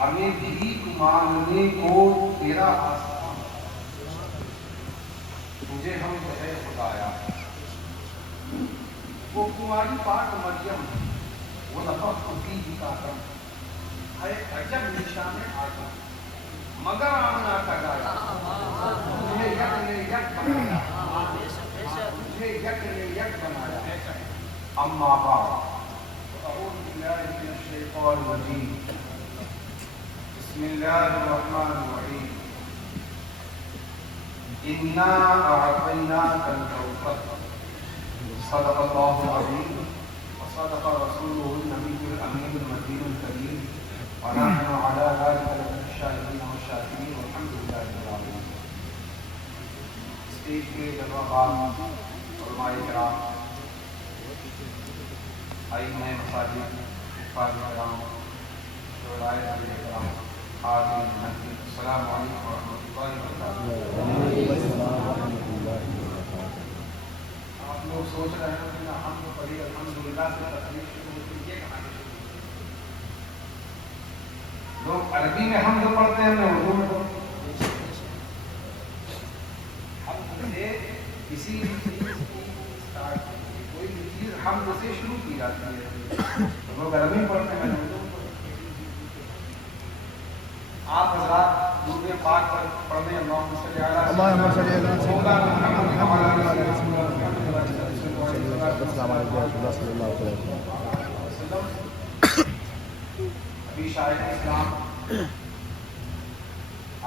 ہمیں بھیک مانگنے کو تیرا آسان، تجھے ہم کہے خدایا۔ وہ کماری پاک مریم، وہ نفخت فی کا کرم، ہے عجب نشان آدم، مگر آمنا کا گایا، تجھے یک نے یک بنایا، تجھے یک نے یک بنایا۔ اما بعد اعوذ باللہ من الشیطان الرجیم، بسم اللہ الرحمن الرحیم۔ انا اعطیناک الکوثر، صدق اللہ العظیم وصدق رسولہ النبی الامین المتین الکریم، ونحن علی ذلک لمن الشاہدین والشاکرین والحمد للہ رب العالمین۔ اسٹیج کے جلوہ باز علماء کرام، ائمہ مساجد، حفاظ کرام، شہدائے کرام، حاضرین محترمین، السلام علیکم ورحمۃ اللہ وبرکاتہ۔ آپ لوگ سوچ رہے ہیں کہ ہم تو پڑھی الحمدللہ سے تقریر شروع ہوتی، یہ کہاں سے شروع ہوتی؟ لوگ عربی میں حمد پڑھتے ہیں، میں اردو میں پڑھتے ہیں۔ حمد سے کسی بھی چیز کی اسٹارٹ ہوتی ہے، کوئی بھی چیز حمد سے شروع کی جاتی ہے، تو لوگ عربی میں پڑھتے ہیں، میں اردو میں پڑھتے ہیں۔ آپ حضرات درود پاک پر پڑھنے اللہم صلی علی ابھی شاعر اسلام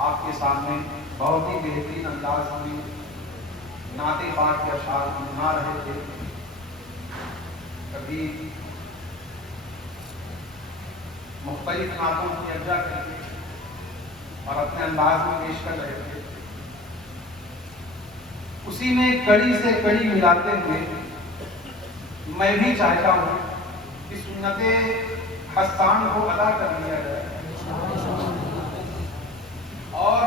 آپ کے سامنے بہت ہی بہترین انداز میں نعت پاک کے اشعار گنگنا رہے تھے۔ کبھی مختلف نعتوں کی یکجا کر کے اور اپنے انداز میں پیش کر رہے تھے، اسی میں کڑی سے کڑی ملاتے ہوئے میں بھی چاہتا ہوں کہ سنت حسان کو ادا کر لیا جائے اور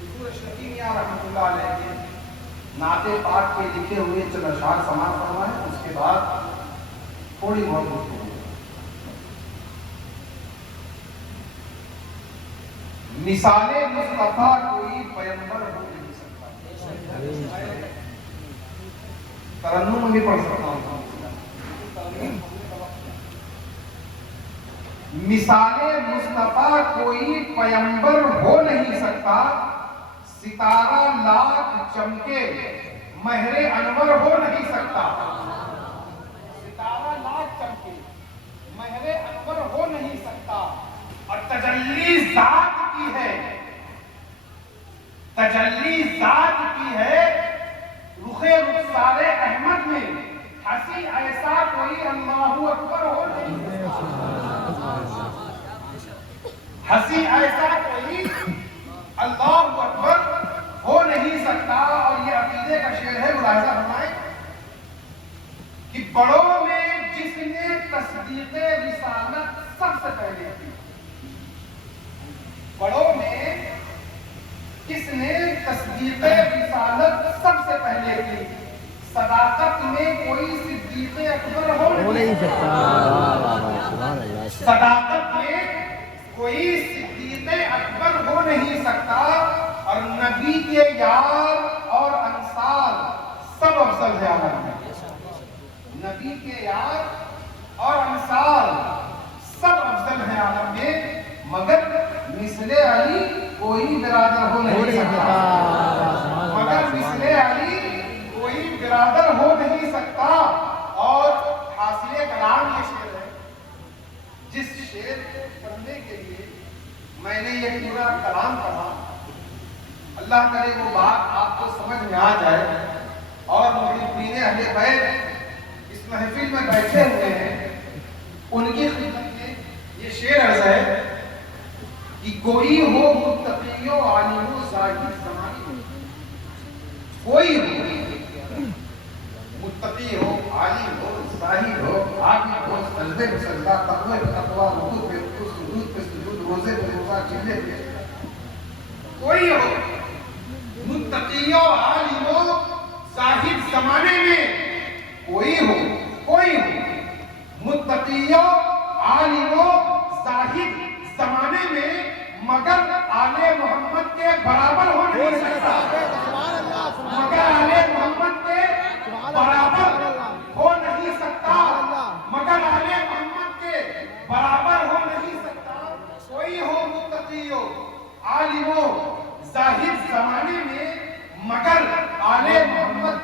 حضور اشرفی میاں رحمۃ اللہ علیہ کے نعت پاک کے لکھے ہوئے چند اشعار سماعت فرمائیں، اس کے بعد تھوڑی بہت گفتگو۔ مثال مصطفیٰ کوئی پیغمبر ہو نہیں سکتا۔ ترنم میں بھی پڑھ سکتا ہوں۔ مثال مصطفیٰ کوئی پیغمبر ہو نہیں سکتا، ستارہ لاکھ چمکے مہر انور ہو نہیں سکتا۔ ستارہ لاکھ چمکے مہر انور ہو نہیں سکتا، اور تجلی ذات کی ہے، تجلی ذات کی ہے رخ رخسار احمد میں، ہنسی ایسا کوئی اللہ اکبر ہو نہیں سکتا، ہنسی ایسا کوئی اللہ اکبر ہو نہیں سکتا۔ اور یہ عقیدے کا شعر ہے، ملاحظہ فرمائیں کہ بڑوں میں جس نے تصدیق رسالت سب سے پہلے کی، بڑوں میں کس نے تصدیق رسالت سب سے پہلے کی، صداقت میں کوئی صدیق اکبر ہو نہیں سکتا، صداقت میں کوئی صدیق اکبر ہو نہیں سکتا، اور نبی کے یار اور انصار سب افضل ہے عالم میں، نبی کے یار اور انصار سب افضل ہے عالم میں، مگر مثل علی کوئی برادر ہو نہیں سکتا، مگر مثل علی کوئی برادر ہو نہیں سکتا۔ اور حاصل کلام یہ شعر ہے، جس شعر کو پڑھنے کے لیے میں نے یہ پورا کلام پڑھا، اللہ کرے وہ بات آپ کو سمجھ میں آ جائے، اور محبین اہل بیت اس محفل میں بیٹھے ہوئے ہیں، ان کی خدمت میں یہ شعر عرض ہے کہ کوئی ہو متقی و عالم و زاہد زمانے، کوئی ہو متقی ہو، عالم ہو، زاہد ہو، عابد ہو، سجدے پہ سجدہ، تقوی پہ تقوی، رکوع پہ رکوع، سجود پہ سجود، روزے پہ روزہ، چہرے پہ، کوئی ہو متقی و عالم و زاہد زمانے میں، کوئی ہو متقی و عالم و زاہد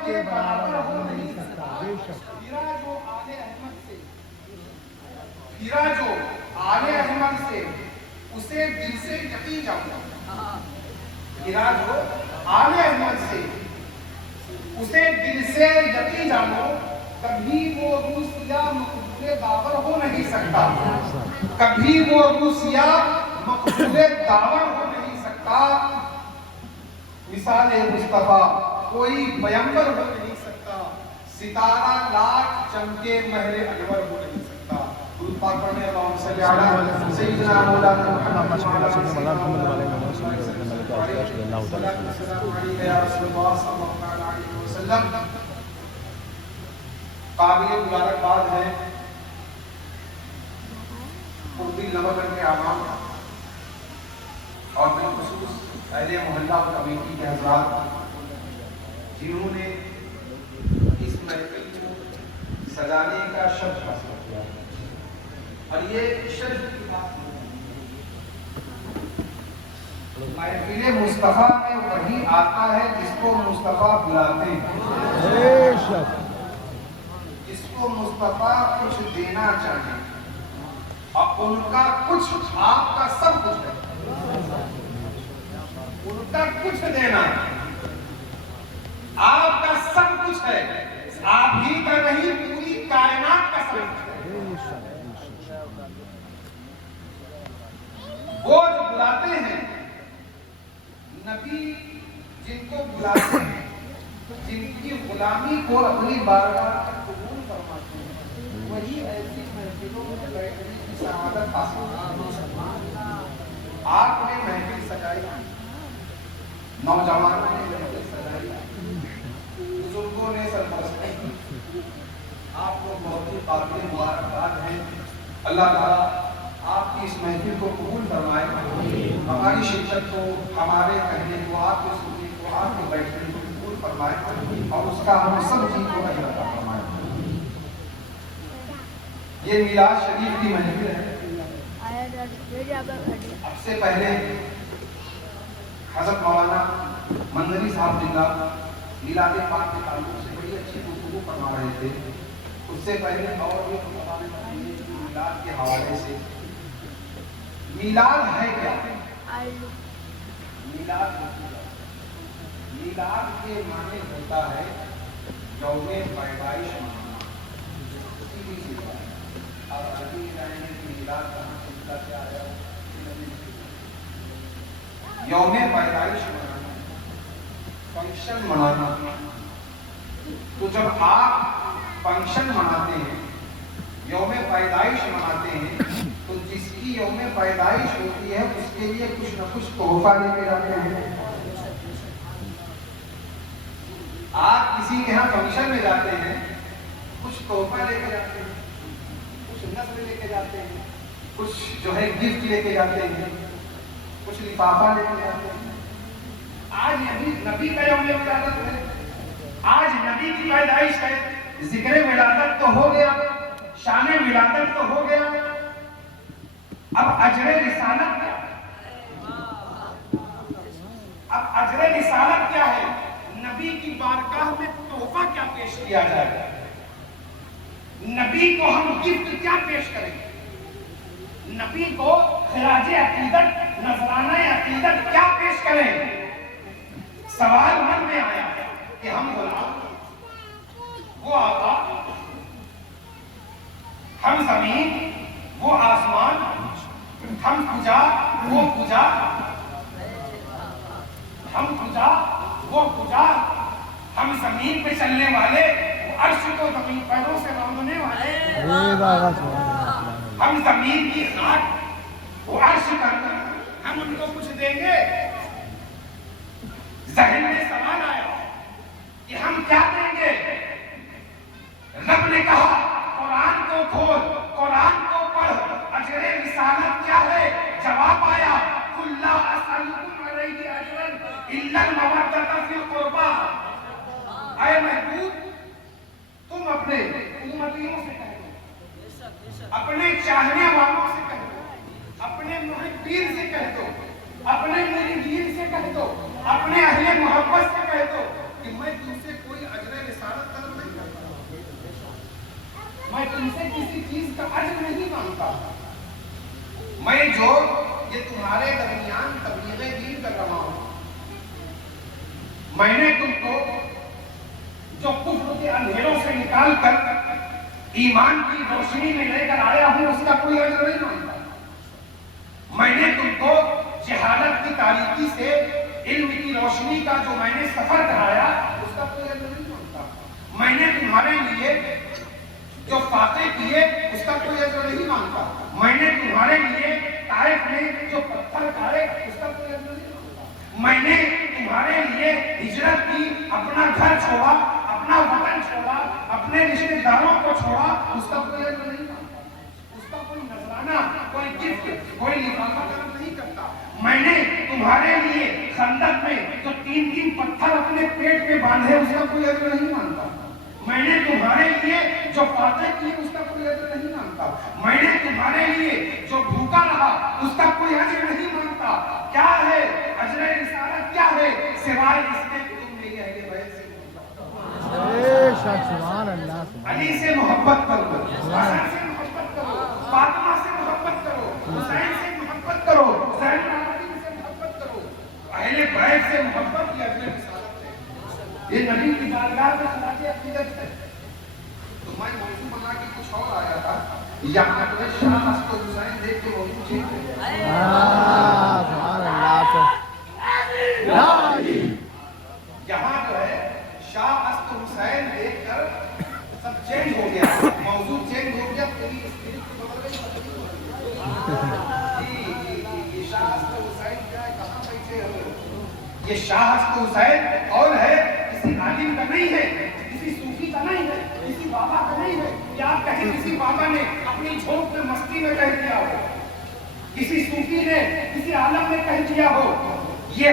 کے برابر ہو نہیں سکتا. پھرا جو آل احمد سے اسے دل سے یقین جانو. پھرا جو آل احمد سے اسے دل سے یقین جانو. کبھی وہ روسیا مقبول داور ہو نہیں سکتا. کبھی وہ روسیا مقبول داور ہو نہیں سکتا. مثال مصطفیٰ کوئی پیمبر ہو نہیں سکتا. ستارہ لاکھ چمکے مہر انور ہو نہیں سکتا. درود پاک پڑھنے اللہم صلی علی سیدنا مولانا محمد وعلی وسلم. قابل مبارکباد ہے قربی نوگڑھ کے عوام اور بالخصوص اہل محلہ کمیٹی کے حضرات جنہوں نے اس محفل کو سجانے کا شرف حاصل کیا. اور یہ شرف کی بات محفل مصطفیٰ میں وہی آتا ہے جس کو مصطفیٰ بلاتے ہیں, جس کو مصطفیٰ کچھ دینا چاہے. اور ان کا کچھ آپ کا سب کچھ ہے. ان کا کچھ دینا آپ کا سب کچھ ہے. آپ ہی کا نہیں پوری کائنات کا سب کچھ ہے. وہ جو بلاتے ہیں نبی, جن کو بلاتے ہیں, جن کی غلامی کو اپنی بارگاہ میں قبول فرماتے ہیں, وہی ایسی محفلوں میں بیٹھنے کی سعادت حاصل. آپ نے محفل سجائی, نوجوانوں نے محفل سجائی, بزرگوں نے سرپرستی کی. آپ کو بہت ہی قابل مبارکباد ہے. اللہ تعالیٰ آپ کی اس محفل کو قبول فرمائے. ہماری شرکت کو, ہمارے کہنے کو, آپ کے سننے کو, آپ کے بیٹھنے کو قبول فرمائے اور اس کا ہم سب چیز کو اجر عطا فرمائے. یہ میلاد شریف کی محفل ہے. اب سے پہلے حضرت مولانا منظری صاحب جنگا میلاد پاک کے تعلق سے بڑی اچھی گفتگو فرما رہے تھے. اس سے پہلے اور بھی میلاد کے حوالے سے, میلاد ہے کیا؟ میلاد کے معنی ہوتا ہے یوم پیدائش منانا. سیدھی سی بات ہے. اب عربی میں جانیں گے کہ میلاد کہاں سے نکلا, کیا آیا. یوم پیدائش منانا, فنکشن منانا. تو جب آپ فنکشن مناتے ہیں, یوم پیدائش مناتے ہیں, تو جس کی یوم پیدائش ہوتی ہے اس کے لیے کچھ نہ کچھ تحفہ لے کے جاتے ہیں. آپ کسی کے یہاں فنکشن میں جاتے ہیں, کچھ تحفہ لے کے جاتے ہیں, کچھ نظر لے کے جاتے ہیں, کچھ جو ہے گفٹ لے کے جاتے ہیں, کچھ لفافہ لے کے جاتے ہیں. آج نبی کا یوم ولادت ہے, آج نبی کی پیدائش ہے. ذکر ولادت تو ہو گیا, شان ولادت تو ہو گیا. اب اجر رسالت کیا ہے؟ اب اجر رسالت کیا ہے؟ نبی کی بارگاہ میں تحفہ کیا پیش کیا جائے, نبی کو ہم گفٹ کیا پیش کریں گے, نبی کو خراج عقیدت, نذرانہ عقیدت کیا پیش کریں. سوال من میں آیا کہ ہم غلام, وہ آقا, ہم زمین, وہ آسمان, ہم کجا, وہ کجا, ہم کجا, وہ کجا, ہم زمین پہ چلنے والے, وہ عرش کو زمین پیروں سے روننے والے, ہم زمین کی خاک, وہ عرش کرنا, ہم ان کو کچھ دیں گے. ذہن میں سوال آیا کہ ہم کیا دیں گے. رب نے کہا قرآن کو کھول, قرآن کو پڑھ, اجر رسالت کیا ہے. جواب آیا قل لا اسألکم علیہ اجرا الا المودۃ فی القربى. اے محبوب, تم اپنے امتیوں سے کہہ دو, اپنے چاہنے والوں سے کہہ دو, اپنے محبین سے کہہ دو, اپنے مریدین سے کہہ دو, اپنے اہل محبت سے کہہ دو کہ میں تم سے کوئی اجر تم سے کسی چیز کا اجر نہیں مانگتا. میں جو یہ تمہارے درمیان تبلیغ دین کر رہا ہوں، میں نے تم کو جو کفر کے اندھیروں سے نکال کر ایمان کی روشنی میں لے کر آیا ہوں، اس کا کوئی اجر نہیں مانگتا. میں نے تم کو جہالت کی تاریکی سے علم کی روشنی کا جو میں نے سفر کرایا، اس کا کوئی اجر نہیں مانگتا. میں نے تمہارے لیے جو فاتح کیے، اس کا کوئی اجر نہیں مانگتا. میں نے تمہارے لیے طائف میں جو پتھر کھائے، اس کا کوئی اجر نہیں مانگتا. میں نے تمہارے لیے ہجرت کی، اپنا گھر چھوڑا، اپنا وطن چھوڑا، اپنے رشتے داروں کو چھوڑا، اس کا کوئی اجر نہیں مانگتا. اس کا کوئی نذرانہ، کوئی گفٹ، کوئی لفافہ نہیں کرتا. میں نے تمہارے لیے خندق میں جو 3 پتھر اپنے پیٹ میں باندھے، اس کا کوئی اجر نہیں مانگتا. میں نے تمہارے لیے جو فاتح کیے، اس کا کوئی اجر نہیں مانگتا. میں نے تمہارے لیے جو بھوکا رہا، اس کا کوئی اجر نہیں مانگتا. کیا ہے اجر رسالت؟ کیا ہے سوائے اس کے کہ تم میری اہل بیت سے سبحان اللہ، علی سے محبت کرو، حسن سے محبت کرو، فاطمہ سے محبت کرو، حسین سے محبت کرو، زین العابدین سے محبت کرو. اہل بیت سے محبت یہ اجر رسالت ہے. یہ نبی کی بارگاہ میں خراج عقیدت ہے. تو میں موضوع بنا کے کچھ اور آیا تھا، یہاں اپنے شاہ حسن حسین دیکھ کے موضوع چینج ہے. سبحان اللہ. یہاں جو ہے شاہ حسن حسین دیکھ کر سب چینج ہو گیا، موضوع چینج ہو گیا. پوری اسپرٹ بدل گئی. یہ شاہ حسن حسین کیا ہے، کہاں بیٹھے ہو؟ یہ شاہ حسن حسین اور ہے، کسی عالم کا نہیں ہے، کسی صوفی کا نہیں ہے، کسی بابا کا نہیں ہے. یا آپ کہیں کسی بابا نے اپنی جھونک میں مستی میں کہہ دیا ہو، کسی صوفی نے کسی عالم نے کہہ دیا ہو. یہ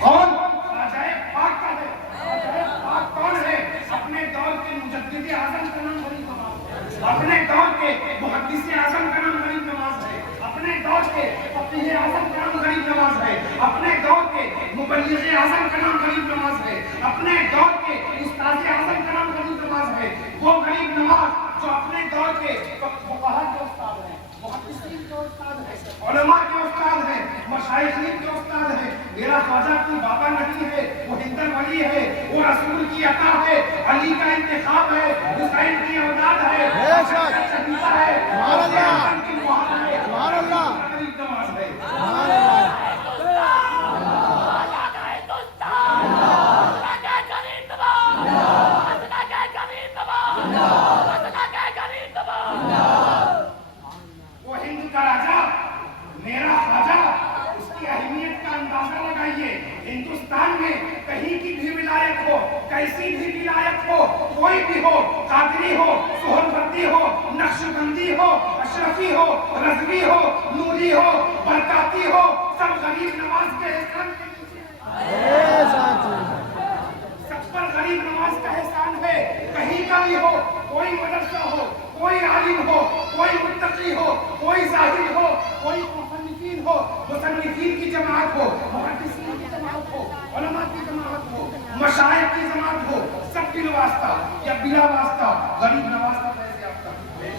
کون خواجہ پاک کا ہے. خواجہ پاک کون ہے؟ اپنے دور کے مجدد اعظم کا نام غریب نواز ہے. اپنے دور کے محدث اعظم کا نام غریب نواز ہے. اپنے دور کے فقیہ اعظم کا نام غریب نواز ہے. اپنے دور کے مبلغ اعظم کا نام غریب نواز ہے. اپنے دور کے استاد اعظم کا نام غریب نواز ہے. وہ غریب نواز جو اپنے دور کے فقہاء کے استاد ہیں، محدثین کے استاد ہیں، علماء کے استاد ہیں، مشائخین کے استاد ہیں. میرا خواجہ کوئی بابا نہیں ہے، وہ ہندن ولی ہے، وہ رسول کی عطا ہے، علی کا انتخاب ہے، حسین کی اولاد ہے، حسن کا شہیدہ ہے، حسن کی محل ہے، غریب نواز ہے. وہ ہند کا راجا میرا خواجہ، اس کی اہمیت کا اندازہ لگائیے. ہندوستان میں کہیں کی بھی ولایت ہو، کیسی بھی ولایت ہو، کوئی بھی ہو، قادری ہو، سہروردی ہو، نقشبندی ہو، اشرفی ہو، رضوی ہو، نوری ہو، برکاتی ہو، سب غریب نواز کے احسان کے نیچے ہیں. سب پر غریب نواز کا احسان ہے. کہیں کا بھی ہو، کوئی مدرسہ ہو، کوئی عالم ہو، کوئی متقی ہو، کوئی زاہد ہو، کوئی مصنفین ہو، مصنفین کی جماعت ہو، محدثین کی جماعت ہو، علماء کی جماعت ہو، مشائخ کی جماعت ہو، سب بلا واسطہ یا بلا واسطہ غریب نواز کا فیض یافتہ ہے.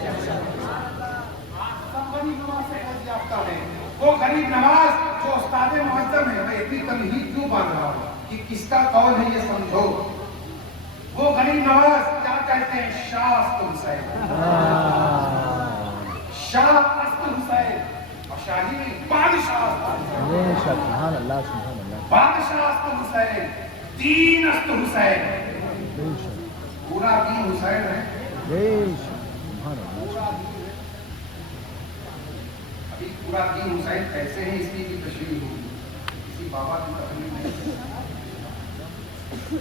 سب غریب نواز سے فیض یافتہ ہے. وہ غریب نواز جو استاد معظم ہے. میں اتنی تمہید کیوں باندھ رہا ہوں کہ کس کا قول ہے یہ سمجھو. وہ غریب نواز کیا کہتے ہیں؟ شاہ حسن حسین. شاہ حسن حسین اور شاہی نہیں، بادشاہ سبحان اللہ، سبحان اللہ. بادشاہ حسن حسین، دین حسن حسین. پورا دین حسین ہے. سبحان اللہ. ابھی پورا دین حسین کیسے ہیں، اس کی بھی تشریح ہوگی، کسی بابا کی تقریر نہیں.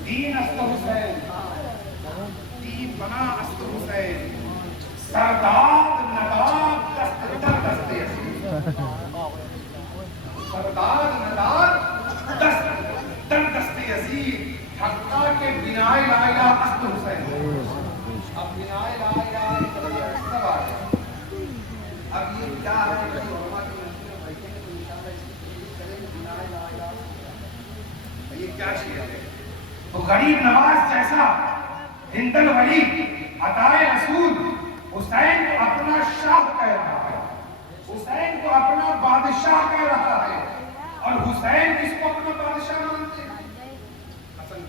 دین حسن حسین، دین بنا حسن حسین، سردار ندار دست در دست یزید. سردار ندار دست در دست یزید. حقا کے بنائے لا الہ حسن حسین. اب بنائے لا الہ سب آ گئے. اب یہ کیا ہے کہ علماء کی مسجد میں بیٹھیں گے تو انشاءاللہ اس کی تشریح کریں گے. بنائے لا الہ یہ کیا چیز ہے؟ تو غریب نواز جیسا ہندن ولی، عطائے رسول، حسین کو اپنا شاہ کہہ رہا ہے، حسین کو اپنا بادشاہ کہہ رہا ہے، اور حسین کس کو اپنا بادشاہ مانتے ہیں؟ حسن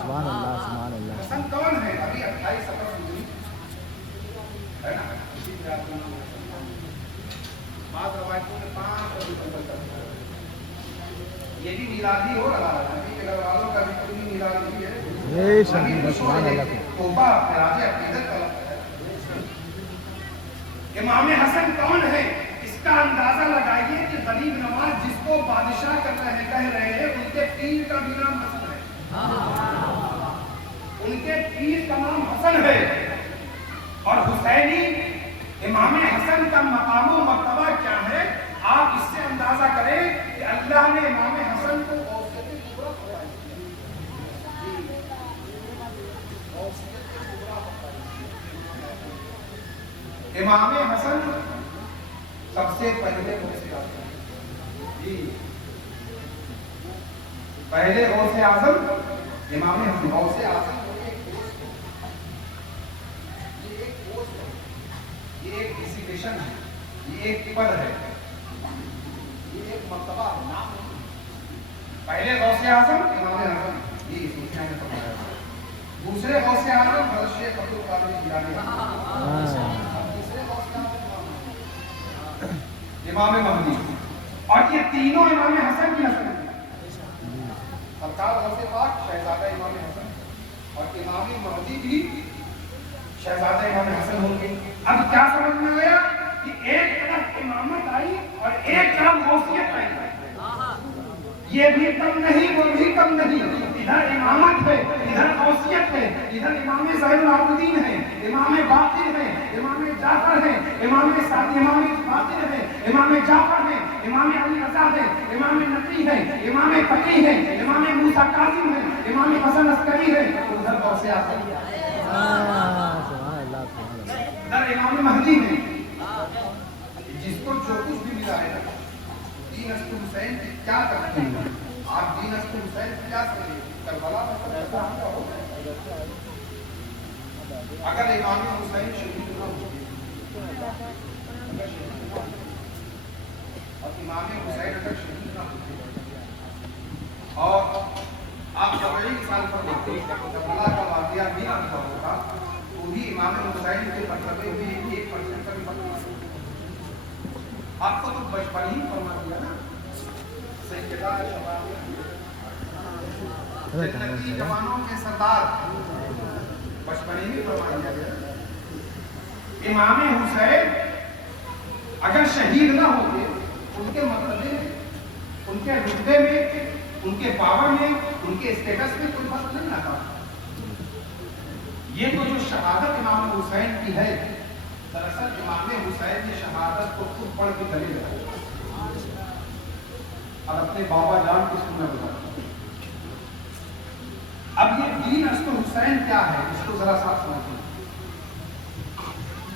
سبحان اللہ سبحان اللہ. حسن کون ہے؟ ابھی 28 سفر ہے نا، اسی طرح بعض روایتوں میں 5 ربیع الاول کرتا ہے. یہ بھی میلادی ہو رہا ہے، نبی کے گھر والوں کا بھی کوئی میلاد نہیں ہے. سبحان اللہ. توبہ راج عقیدت کا لفظ ہے. امام حسن کون ہے؟ اس کا اندازہ لگائیے کہ غریب نواز جس کو بادشاہ کہہ رہے ہیں، ان کے پیر کا بھی نام حسن ہے. ان کے پیر کا نام حسن ہے. اور حسینی امام حسن کا مقام و مرتبہ کیا ہے؟ آپ اس سے اندازہ کریں کہ اللہ نے امام حسن کو اوسط کبریٰ فرمایا. امام حسن سب سے پہلے غوث اعظم، جی پہلے غوث اعظم امام حسن. غوث اعظم یہ ایک ڈیزیگنیشن ہے، یہ ایک پد ہے، یہ ایک مرتبہ ہے، نام نہیں. پہلے غوث اعظم امام حسن، یہ سوچنا ہے فرمایا. دوسرے غوث اعظم حضرت شیخ عبد القادر جیلانی، تیسرے غوث اعظم امام مہدی. اور یہ تینوں امام حسن کی نسل ہیں. سرکار غوث پاک شہزادہ امام حسن، اور امام مہدی بھی شہزادہ امام حسن ہوں گے. اب کیا سمجھ میں آیا کہ ایک طرف امامت آئی اور ایک طرف غوثیت آئی. یہ بھی کم نہیں، وہ بھی کم نہیں. ادھر امامت ہے، ادھر غوثیت ہے. ادھر امام زین العابدین ہے، امام باقر ہے، امام جعفر ہے، امام باقر ہے، امام جعفر ہے، امام علی رضا ہے، امام نقی ہے، امام فقیہ ہے، امام موسیٰ کاظم ہے، امام حسن عسکری ہے. ادھر غوث اعظم، ادھر امام مہدی ہے. جس کو جو کچھ بھی ملا ہے نا، دین است حسین کی کیا کرتے ہیں آپ؟ دین است حسین کی کیا سمجھیں؟ کربلا میں اگر امام حسین شہید نہ ہوتے اور امام حسین اگر شہید نہ ہوتے اور آپ 40 سال پر ہوتے کربلا کا واقعہ بھی نہ ہوتا تو بھی امام حسین کے مرتبے میں 1% کا بھی فرق نہ ہوتا. آپ کو تو بچپن ہی فرما دیا نا، سیدہ شباب جنتی جوانوں کے سردار، بچپن ہی فرما دیا گیا. امام حسین اگر شہید نہ ہوتے ان کے مرتبے میں، ان کے رتبے میں، ان کے پاور میں، ان کے اسٹیٹس میں کوئی فرق نہیں آتا. یہ تو جو شہادت امام حسین کی ہے، دراصل امام حسین نے شہادت کو خود پڑھ کے گلے لگایا اور اپنے بابا جان کی سنت بتایا. اب یہ دین است حسین کیا ہے اس کو ذرا ساتھ سمجھیں.